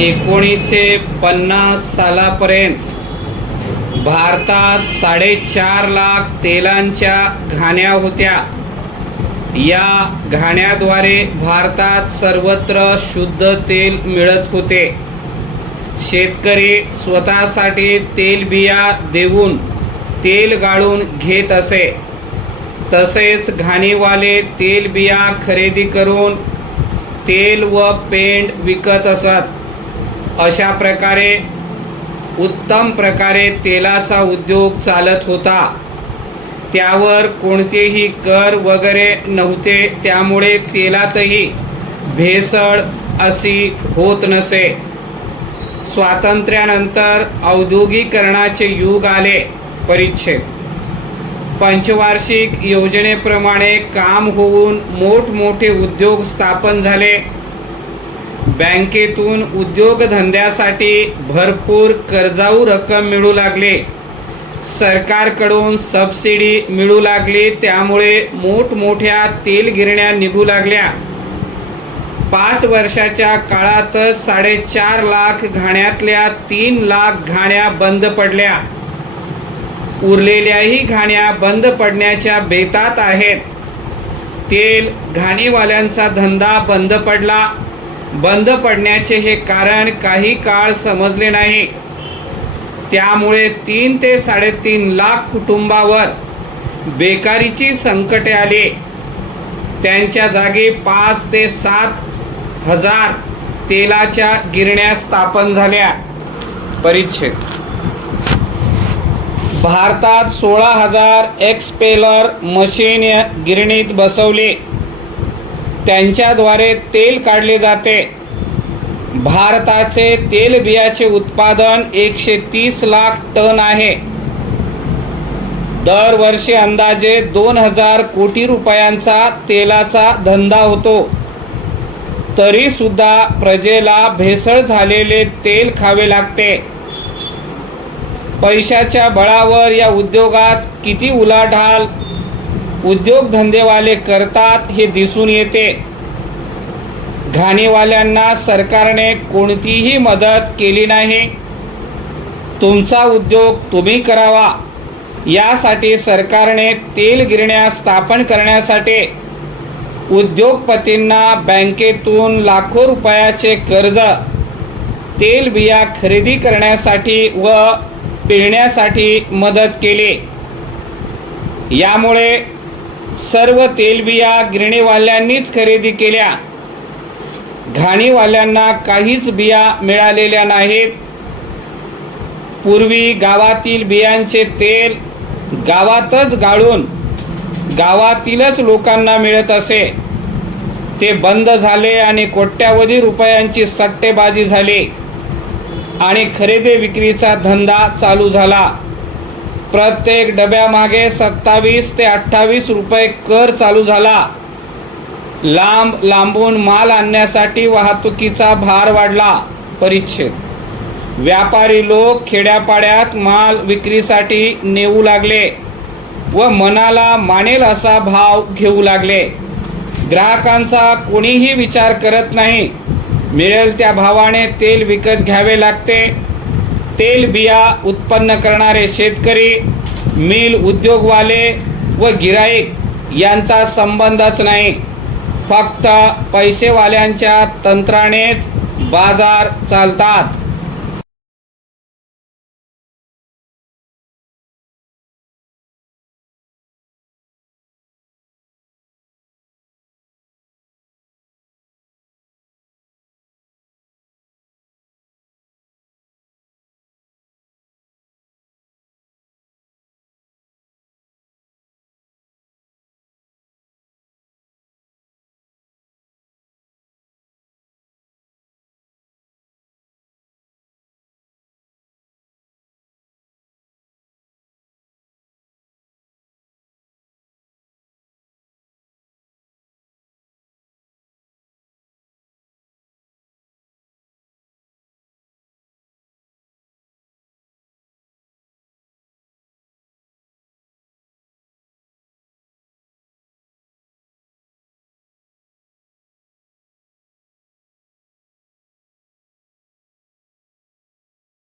1950 सालापर्यंत भारतात 4.5 लाख तेलांच्या घाण्या होत्या. या घाण्याद्वारे भारतात सर्वत्र शुद्ध तेल मिळत होते. शेतकरी स्वतःसाठी तेलबिया देऊन तेल गाळून घेत असे. तसेच घाणीवाले तेलबिया खरेदी करून तेल व पेंड विकत असत. अशा प्रकारे उत्तम प्रकारे तेलाचा उद्योग चालत होता. त्यावर कोणतेही कर वगैरे नव्हते. त्यामुळे तेलातही भेसळ अशी होत नसे. स्वातंत्र्यानंतर औद्योगिकरणाचे युग आले. परिच्छेद पंचवार्षिक योजनेप्रमाणे काम होऊन मोठमोठे उद्योग स्थापन झाले. बँकेतून उद्योगधंद्यासाठी भरपूर कर्जाऊ रक्कम मिळू लागले. सरकारकडून सबसिडी मिळू लागली. त्यामुळे मोठमोठ्या तेलगिरण्या निघू लागल्या. 5 वर्षाच्या काळातच 4.5 लाख घाण्यातल्या 3 लाख घाण्या बंद पडल्या. उरलेल्याही घाण्या बंद पडण्याच्या बेतात आहेत. तेल घाणीवाल्यांचा धंदा बंद पडला. बंद पडण्याचे हे कारण काही काळ समजले नाही. त्यामुळे 3 ते 3.5 लाख कुटुंबावर बेकारीची संकटे आली. त्यांच्या जागी 5 ते 7 हजार तेलाच्या गिरण्या स्थापन झाल्या. परिच्छेद भारतात 16,000 एक्सपेलर मशीन गिरणीत बसवली. त्यांच्याद्वारे तेल काढले जाते. भारताचे तेलबियाचे उत्पादन 130 लाख टन आहे. दरवर्षी अंदाजे 2,000 कोटी रुपयांचा तेलाचा धंदा होतो. तरी सुद्धा प्रजेला भेसळ झालेले तेल खावे लागते. पैशाच्या बळावर या उद्योगात किती उलाढाल उद्योगधंदेवाले करतात हे दिसून येते. घाणीवाल्यांना सरकारने कोणतीही मदत केली नाही. तुमचा उद्योग तुम्ही करावा यासाठी सरकारने तेलगिरण्या स्थापन करण्यासाठी उद्योगपतींना बँकेतून लाखो रुपयाचे कर्ज तेलबिया खरेदी करण्यासाठी व पिळण्यासाठी मदत केली. यामुळे सर्व तेलबिया गिरणीवाल्यांनीच खरेदी केल्या. घाणीवाल्यांना काहीच बिया मिळालेल्या नाहीत. पूर्वी गावातील बियांचे तेल गावातच गाळून गावातीलच लोकांना मिळत असे. ते बंद झाले आणि कोट्यावधी रुपयांची सट्टेबाजी झाली आणि खरेदी विक्रीचा धंदा चालू झाला. प्रत्येक डब्यामागे 27 ते 28 रुपये कर चालू झाला. लांब लांबून माल आणण्यासाठी वाहतुकीचा भार वाढला. परिच्छेद व्यापारी लोक खेड्यापाड्यात माल विक्रीसाठी नेऊ लागले व मनाला मानेल असा भाव घेऊ लागले. ग्राहकांचा कोणीही विचार करत नाही. मिळेल त्या भावाने तेल विकत घ्यावे लागते. तेलबिया उत्पन्न करणारे शेतकरी, मिल उद्योगवाले व गिराईक यांचा संबंधच नाही. फक्त पैसेवाल्यांच्या तंत्रानेच बाजार चालतात.